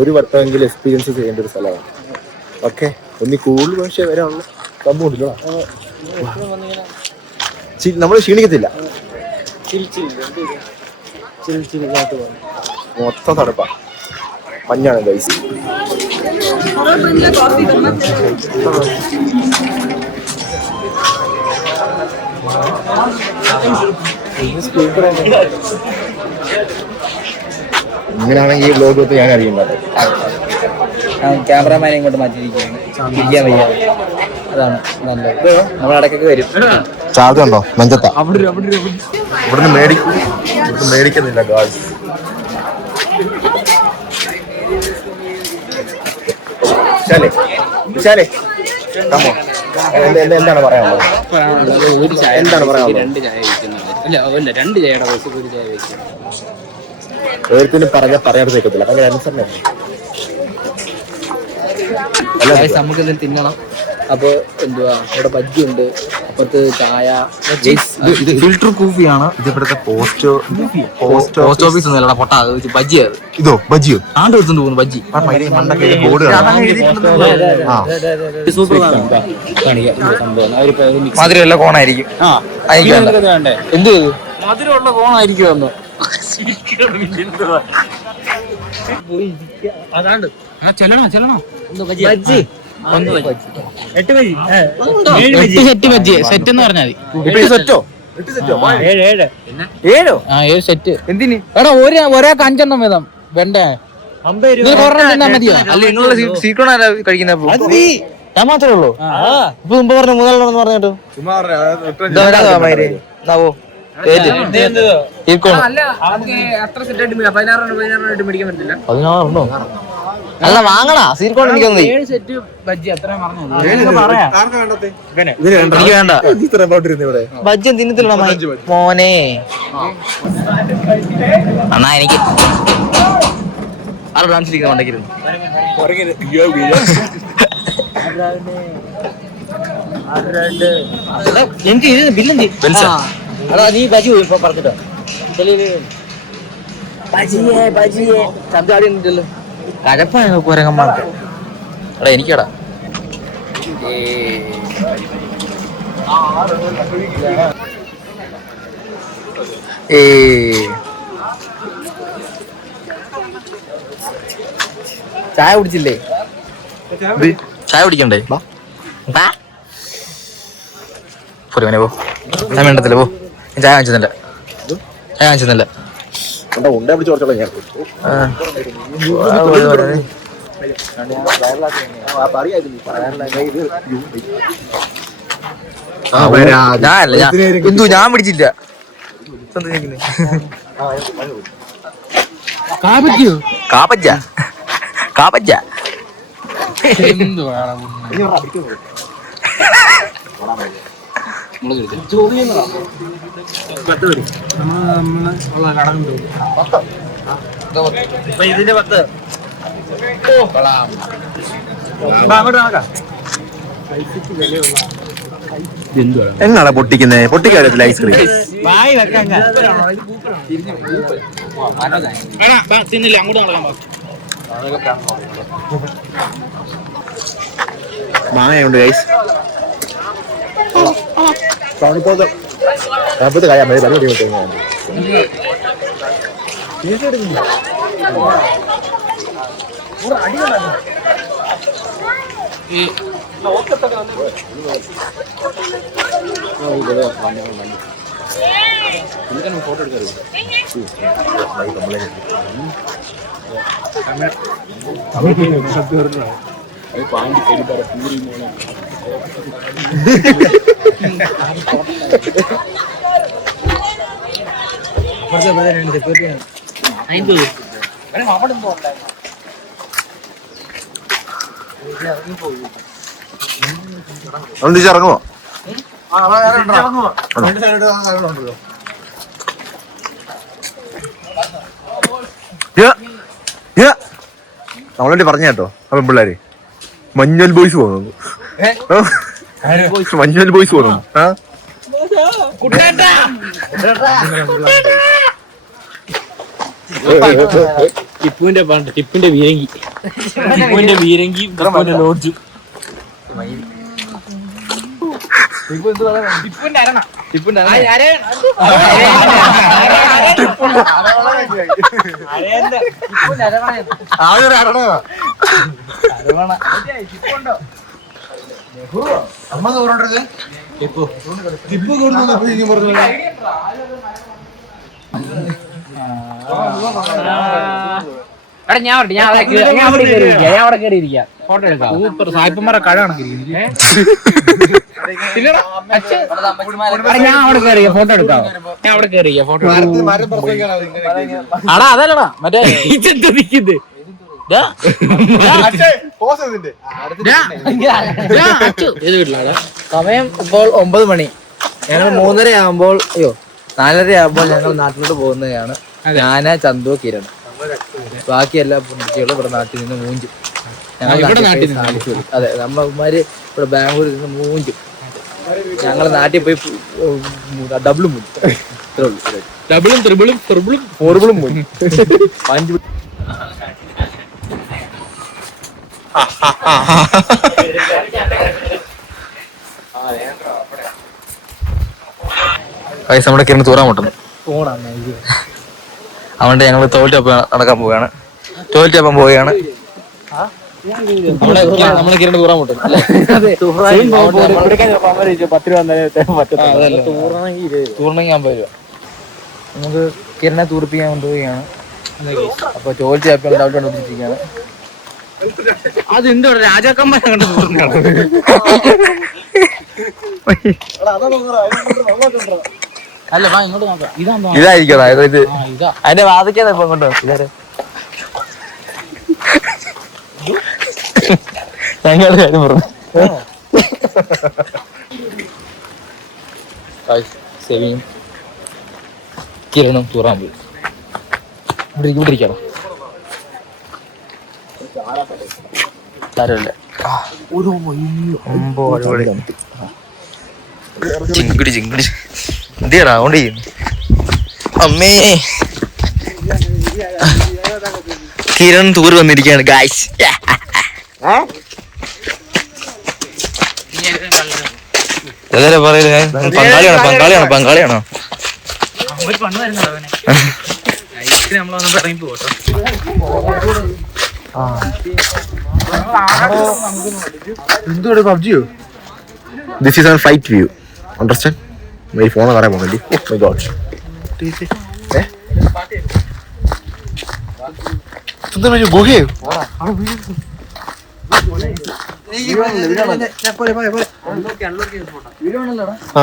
ഒരു വട്ടമെങ്കിലും എക്സ്പീരിയൻസ് ചെയ്യേണ്ട ഒരു സ്ഥലമാണ്. ഓക്കെ, ഒന്നി കൂടുതൽ പക്ഷേ വരാനുള്ള സംഭവമില്ല. നമ്മൾ ക്ഷീണിക്കത്തില്ല. മൊത്തം തണുപ്പാ, മഞ്ഞാണ് ഗൈസ്. ഇങ്ങനെയാണെങ്കിൽ ഈ ബ്ലോഗ് ഒത്ത് ഞാൻ അറിയുന്നത്. ക്യാമറമാനെ ഇങ്ങോട്ട് മാറ്റിയിരിക്കുകയാണ്, ഇരിക്കാൻ വയ്യ. അതാണ് നല്ലത്. നമ്മൾ ഇടയ്ക്കൊക്കെ വരും. ചാർജ് ഉണ്ടോ നെഞ്ചത്താ? ഇവിടുന്ന് മേടിക്കുന്നില്ല ഗായ്സ്. വിശാലേ കമോ, എന്താണ് പറയാനുള്ളത്? എന്താണ് പറയാനുള്ളത്? 2 ചായ വെക്കുന്നുണ്ട്. 2 ചായയുടെ പൈസ 1 ചായ വെക്കും. ഓരോരുത്തരും പറയാതെ നിൽക്കത്തില്ല. അങ്ങനെ അനുസരണ നമുക്ക് എന്തെങ്കിലും തിന്നണം. അപ്പൊ എന്തുവാ, ഇവിടെ ബജ്ജി ഉണ്ട്, അപ്പുറത്ത് ചായ. ഇത് ഫിൽറ്റർ കോഫിയാണ്. ഇത് ഇവിടുത്തെ പോസ്റ്റ് ഓഫീസ് ഒന്നുമല്ല, പൊട്ടാ ബജ്ജി. അത് ഇതോ ബജ്ജിയോ? ആണ്ട് എടുത്തോണ്ട് പോകുന്നു ബജ്ജി. മധുരമുള്ള കോണായിരിക്കും. എന്ത് മധുരമുള്ള കോണായിരിക്കും ഒന്ന്. അതാണ്ട് ചെല്ലണോ ബജ്ജി. 8 സെറ്റ് ബജ്ജി. സെറ്റ് എന്ന് പറഞ്ഞാൽ മതി. സെറ്റോ? 7 സെറ്റ്. എന്തിന്? എടാ ഒരാൾക്ക് 5 എണ്ണം വീതം വേണ്ടേ? 50 തിന്നാ മതിയോ? അല്ല, നിങ്ങളുള്ള സീക്രട്ട് ആരാ കഴിക്കുന്നത്? ഞാൻ മാത്രമേ ഉള്ളൂ. ഇപ്പൊ മുമ്പ് പറഞ്ഞു 3 പറഞ്ഞിട്ട് 16 അല്ല വാങ്ങണ സീർക്കോൺ എനിക്ക് വേണ്ട ബജ്ജി തിന്നത്തില്ല മോനെ. അണ്ണാ എനിക്ക് ആറ് ഡാൻസിരിക്കുന്ന ഉണ്ടെങ്കിലും എനിക്ക് ബില്ലെന്ത് നീ ബജി പറഞ്ഞിട്ടോ ബജിയെ ചന്താടി ഉണ്ടല്ലോ കഴപ്പാണ് കുരങ്ങന്മാർക്ക്. എടാ എനിക്കടാ ചായ കുടിച്ചില്ലേ? ചായ കുടിക്കണ്ടേ? പൊരുവനെ പോ. ഞാൻ വേണ്ടത്തില്ല പോ. ചായ വാങ്ങിച്ചെന്നില്ല. ചായ വാങ്ങിച്ചെന്നില്ല. ഞാൻ പിടിച്ചില്ല. കാപ്പജ്ജ കാപ്പജ്ജ ഇതിന്റെ 10 എന്നാണ് പൊട്ടിക്കുന്നേ? പൊട്ടിക്കാരത്തില്ല ഐസ്ക്രീം. മാങ്ങയുണ്ട് ഗൈസ്. ഫോട്ടോ എടുക്കാറ് ഇറങ്ങുമോ? നമ്മളെ പറഞ്ഞ കേട്ടോ ആ പെൺപിള്ളേര് മഞ്ഞൾ ബോയ്സ് പോകുന്നു. മഞ്ഞൾ ബോയ്സ് പോകുന്നു. ടിപ്പുവിന്റെ പാണ്ട്, ടിപ്പിന്റെ വീരങ്കി, ടിപ്പുവിന്റെ വീരങ്കി, ലോഡ്ജ്, ടിപ്പുവിന്റെ അരണ, ടിപ്പുവിന്റെ അമ്മ തോറണ്ടത് ടിപ്പു ടിപ്പു കൊടുത്തു. ഞാൻ അവിടെ കയറിയിരിക്കാം, ഫോട്ടോ എടുക്കാം. സൂപ്പർ സായിപ്പന്മാരെ കഴാണ്. ഞാൻ അവിടെ കയറിയ ഫോട്ടോ എടുക്കാം. ഞാൻ അവിടെ കയറിയ ഫോട്ടോ. അടാ അതല്ലടാ മറ്റേ സമയം ഇപ്പോൾ 9 മണി. ഞങ്ങൾ 3:30 ആകുമ്പോൾ 4:30 ആകുമ്പോൾ ഞങ്ങൾ നാട്ടിലോട്ട് പോകുന്നതാണ്. ഞാന്, ചന്തു, കിരൺ, ബാക്കി എല്ലാ കുട്ടികളും ഇവിടെ നാട്ടിൽ നിന്ന് മൂഞ്ചും. അതെ, നമ്മമാര് ഇവിടെ ബാംഗ്ലൂരിൽ നിന്ന് മൂഞ്ചും. ഞങ്ങൾ നാട്ടിൽ പോയി ഡബിളും മൂഞ്ചും. ഇത്രേ ഉള്ളൂ. ഡബിളും ട്രിബിളും ട്രിബിളും ഫോർബിളും മൂഞ്ചും. 5 പൈസ നമ്മുടെ കിരണ് തൂറാൻ മുട്ടുന്നു. അതുകൊണ്ട് ഞങ്ങൾ ടോയ്ലറ്റ് നടക്കാൻ പോവുകയാണ്. ടോയ്ലറ്റ് ആപ്പാൻ പോവുകയാണ്. നമ്മളെ കിരണ് തൂറാൻ മുട്ടുന്നു. 10 രൂപ തൂറണമെങ്കിൽ 50 രൂപ. നമുക്ക് കിരണെ തൂറിപ്പിക്കാൻ കൊണ്ടുപോവുകയാണ്. അപ്പൊ ടോയ്ലറ്റ് ആപ്പാൻ ഡൗട്ട് കണ്ടുപിടിച്ചിരിക്കുകയാണ്. അതെന്തോ രാജാക്കന്മാരെ കണ്ട് തൂറുന്നതാണ്. അല്ല വാ ഇങ്ങോട്ട് നോക്കാം. ഇതാ ഇതായിരിക്കും ഇത് ഇതാ അതിന്റെ വാതിക്കാതെ ഇപ്പൊ ഇങ്ങോട്ട് ഇതാരെ ഞങ്ങളുടെ കാര്യം പറഞ്ഞു സെവിയും കിരണും തൂറാൻ പോയി. ഇവിടെ ഇരിക്കണം. സാരമില്ല. ചിങ്കുടി ചിങ്കുടി എന്തിയാടാ കൊണ്ട് ചെയ്യുന്നു അമ്മേ. കിരൺ ടൂർ വന്നിരിക്കുകയാണ് ഗായ്സ്. അതല്ലേ പറയുന്നത് പങ്കാളിയാണോ എന്തുകൂടെ പബ്ജിയോ? This is flight view understand ഈ ഫോൺ പറയാൻ പോകുന്നില്ലേ. മൈ ഗോഡ് ഗുഹയോ ആ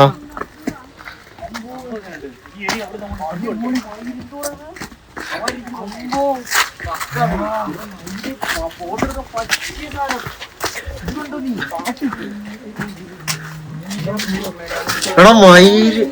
എടാ മയില്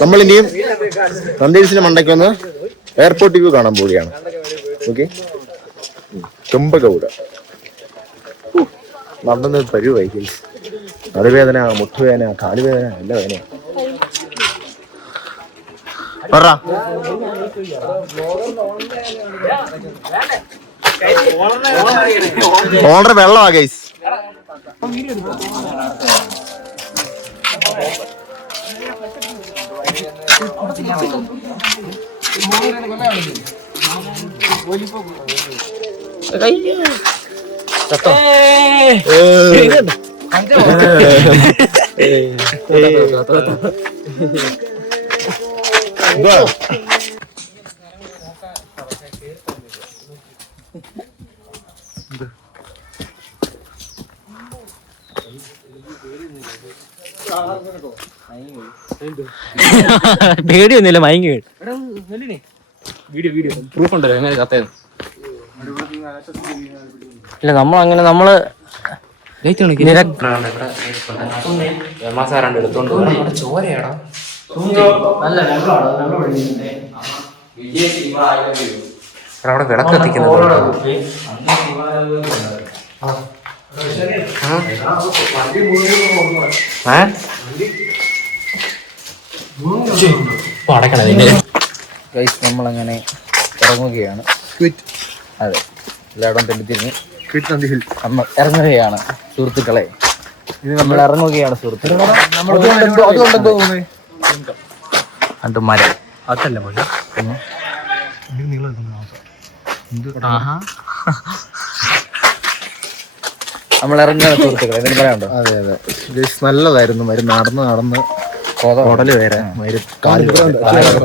നമ്മൾ ഇനിയും നന്ദീസിന്റെ മണ്ടയ്ക്ക് വന്ന് എയർപോർട്ട് വ്യൂ കാണാൻ പോവുകയാണ്. ഓക്കെ, തുമ്പകൗട നടന്നത് പരുവായി. നടുവേദന, മുട്ടുവേദന, കാലുവേദന, എല്ലാ വേദന. ഓണർ വെള്ളമാ ഗൈസ്. പേടിയൊന്നുമില്ല, മയങ്ങി പ്രൂഫ് ഉണ്ടല്ലോ എങ്ങനെ കത്തയത്. ഇല്ല, നമ്മള് ചോരയാടാ അവിടെ വിളക്കെത്തിക്കുന്നത്. നമ്മളങ്ങനെ ഇറങ്ങുകയാണ്. അതെ, എല്ലായിടം തെളിത്തിരിഞ്ഞ് നമ്മൾ ഇറങ്ങുകയാണ് സുഹൃത്തുക്കളെ. നമ്മൾ ഇറങ്ങുകയാണ് സുഹൃത്തുക്കളെ. അത് മരം അതല്ല നമ്മൾ ഇറങ്ങുകയാണ് സുഹൃത്തുക്കളെ. എന്തെങ്കിലും പറയാനുണ്ടോ? അതെ അതെ, നല്ലതായിരുന്നു. നടന്ന് ഉടല് വരെ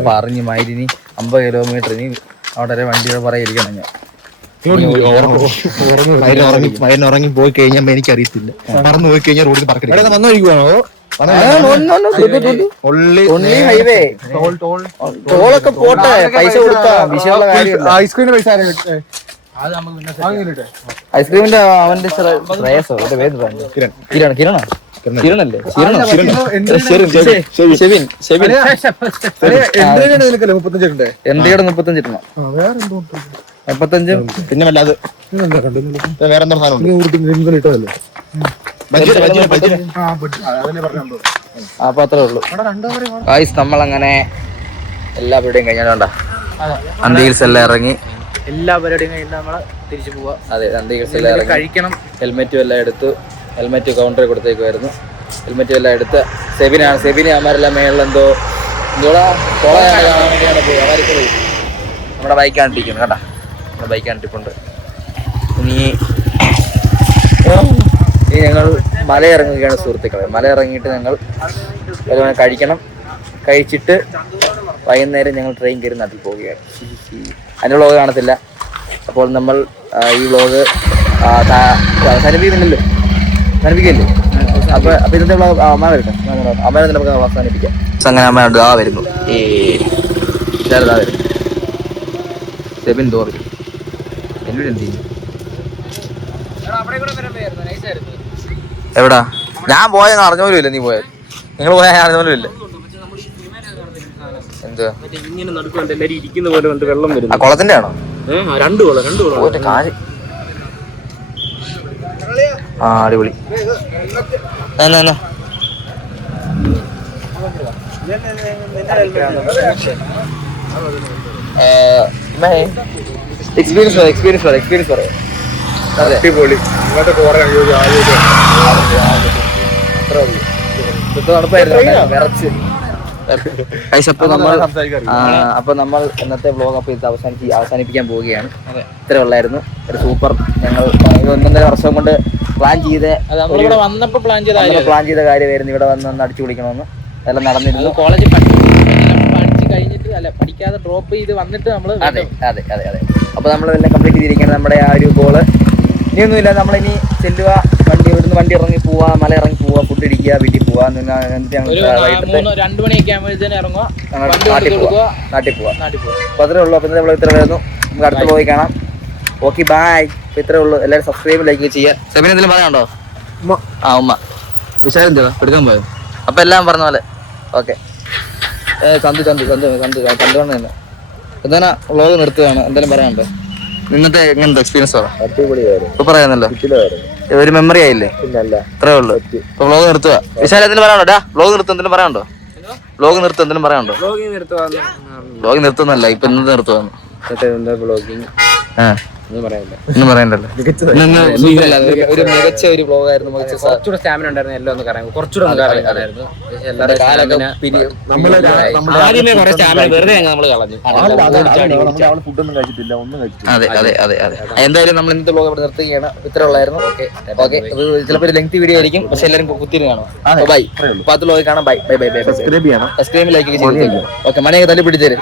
പറഞ്ഞ് മൈരിനി 50 കിലോമീറ്റർ ഇനി അവിടെ വരെ വണ്ടിയുടെ പറയാതിരിക്കണം. ഞാൻ ഉറങ്ങി പോയി കഴിഞ്ഞാൽ എനിക്കറിയത്തില്ല. പറന്നു പോയി കഴിഞ്ഞാൽ റോഡിൽ പറക്കരുത്. ഹൈവേ ടോളൊക്കെ പോട്ടെ, പൈസ കൊടുത്താ വിഷയമുള്ള കാര്യമില്ല. ഐസ്ക്രീമിന്റെ അവന്റെ ശ്രേയസോ കിരണോ കിരണല്ലേ ഷെബിൻ എന്റെ 35 35 പിന്നെ വല്ലാതെ വേറെ എന്താ സാധനം ഇട്ടതല്ലേ അപ്പൊ അത്രേ ഉള്ളൂ ഗായ്സ്. നമ്മളങ്ങനെ എല്ലാ പരിപാടിയും കഴിഞ്ഞോണ്ടാ നന്ദി ഹിൽസ് എല്ലാം ഇറങ്ങി. എല്ലാ പരിപാടിയും കഴിഞ്ഞിട്ട് നമ്മള് തിരിച്ചു പോവാ. അതെ, നന്ദി ഹിൽസ് എല്ലാം ഇറങ്ങി കഴിക്കണം. ഹെൽമെറ്റും എല്ലാം എടുത്തു. ഹെൽമെറ്റ് കൗണ്ടറിൽ കൊടുത്തേക്കുമായിരുന്നു. ഹെൽമെറ്റും എല്ലാം എടുത്ത് സെബിനെ അമാരെല്ലാം മേളിലെന്തോ കോളയാണ് കാണാൻ വേണ്ടിയാണ് പോയി. അവർക്ക് പോയി നമ്മുടെ ബൈക്കാണ്ടിരിക്കുന്നത് കേട്ടാ. നമ്മുടെ ബൈക്കാണ്ടിരിപ്പുണ്ട്. ഇനി ഞങ്ങൾ മല ഇറങ്ങുകയാണ് സുഹൃത്തുക്കളെ. മല ഇറങ്ങിയിട്ട് ഞങ്ങൾ കഴിക്കണം. കഴിച്ചിട്ട് വൈകുന്നേരം ഞങ്ങൾ ട്രെയിൻ കയറി നാട്ടിൽ പോവുകയാണ്. അതിൻ്റെ വ്ളോഗ് കാണത്തില്ല. അപ്പോൾ നമ്മൾ ഈ വ്ളോഗ് അവസാനിപ്പിക്കുന്നില്ലല്ലോ, അവസാനിപ്പിക്കല്ലേ? അപ്പോൾ ഇന്നത്തെ വ്ളോഗ് അമ്മ വരട്ടെ, അമ്മ നമുക്ക് അവസാനിപ്പിക്കാം. അങ്ങനെ അമ്മ വരുന്നു. വരുന്നു സെബിൻ തോറി എന്നോട് എന്ത് ചെയ്യും? എവിടാ? ഞാൻ പോയെന്ന് അറിഞ്ഞ പോലും ഇല്ല. നീ പോയത്? നിങ്ങൾ പോയാൽ അറിഞ്ഞ പോലും ഇല്ല. എന്തുവാ ആ കുളത്തിന്റെ ആണോ? ആ അടിപൊളി. എക്സ്പീരിയൻസ് പറയാം. അടിപൊളി. ഇങ്ങനത്തെ കുറെ അപ്പൊ നമ്മൾ ഇന്നത്തെ വ്ലോഗ് അപ്പൊ ഇത് അവസാനിപ്പിക്കാൻ പോവുകയാണ്. ഇത്ര ഉള്ളായിരുന്നു. ഒരു സൂപ്പർ. ഞങ്ങൾ 1.5 വർഷം കൊണ്ട് പ്ലാൻ ചെയ്ത കാര്യമായിരുന്നു ഇവിടെ വന്ന് അടിച്ചു വിളിക്കണമെന്ന്. എല്ലാം നടന്നിരുന്നു. കോളേജ് കഴിഞ്ഞിട്ട് അല്ല പഠിക്കാതെ ഡ്രോപ്പ് ചെയ്ത് വന്നിട്ട് നമ്മള് അതെ. അപ്പൊ നമ്മളെല്ലാം കംപ്ലീറ്റ് ചെയ്തിരിക്കുകയാണ് നമ്മുടെ ആ ഒരു ഗോള്. ഇനിയൊന്നുമില്ല. നമ്മളിനി ചെല്ലുക, വണ്ടി ഇറങ്ങി പോവാ, മല ഇറങ്ങി പോവാ, ഫുഡ് അടിക്കുക, വീട്ടിൽ പോവാ. 2 മണിയൊക്കെ ആകുമ്പോഴത്തേനും ഇറങ്ങുക, നാട്ടിൽ പോവാ. അപ്പൊ അത്രേ ഉള്ളൂ. അപ്പൊ നമ്മൾ ഇത്ര വരുന്നു. നമുക്ക് അടുത്ത പോയി കാണാം. Okay, bye. അപ്പൊ ഇത്രേ ഉള്ളൂ. എല്ലാവരും സബ്സ്ക്രൈബ് ലൈക്ക് ചെയ്യുക. സെബിന് എന്തെങ്കിലും പറയാനുണ്ടോ? ഉമ്മ വിശാലം ചെയ്തോ എടുക്കാൻ പോയത്. അപ്പൊ എല്ലാം പറഞ്ഞ പോലെ ഓക്കെ. ചന്തു തന്നെ എന്താണ് വ്ളോഗ് നിർത്തുകയാണ്. എന്തെങ്കിലും പറയാനുണ്ടോ? ഇന്നത്തെ എങ്ങനത്തെ എക്സ്പീരിയൻസ് പറ. ഇപ്പൊ പറയാന്നല്ലോ, ഒരു മെമ്മറി ആയില്ലേ? ഇത്രേ ഉള്ളൂ. ഇപ്പൊ വ്ളോഗ് നിർത്തുക. വിശാല എന്തെങ്കിലും പറയാനുണ്ടോ? വ്ളോഗ് നിർത്തും എന്തെങ്കിലും പറയാനുണ്ടോ? വ്ളോഗ് നിർത്തും എന്തെങ്കിലും പറയാനുണ്ടോ? വ്ളോഗ് നിർത്തുന്നല്ല, ഇപ്പൊ ഇന്നത്തെ നിർത്തുവാന്ന്. ഒന്നും പറയണ്ടല്ലോ. ഒരു മികച്ച ഒരു വ്ളോഗായിരുന്നു. കുറച്ചുകൂടെ സ്റ്റാമിന ഉണ്ടായിരുന്നു. എല്ലാം ഒന്ന് കറങ്ങും, കുറച്ചുകൂടെ പറയായിരുന്നു. ഫുഡൊന്നും കഴിച്ചിട്ടില്ല, ഒന്നും കഴിച്ചിട്ടില്ല. അതെ. എന്തായാലും നമ്മൾ ഇന്നത്തെ വ്ളോഗ് ഇവിടെ നിർത്തുകയാണ്. ഇത്ര ഉള്ളായിരുന്നു. ഓക്കെ. ചിലപ്പോൾ ഒരു ലെങ്തി വീഡിയോ ആയിരിക്കും, പക്ഷെ എല്ലാവരും കുത്തിരി കാണും. ബൈ. പത്ത് വ്ളോഗ് കാണാം. ബൈ. സബ്സ്ക്രൈബ് ലൈക്ക് ചെയ്യും. ഓക്കെ, മണിയൊക്കെ തല്ലി പിടിച്ചേരും.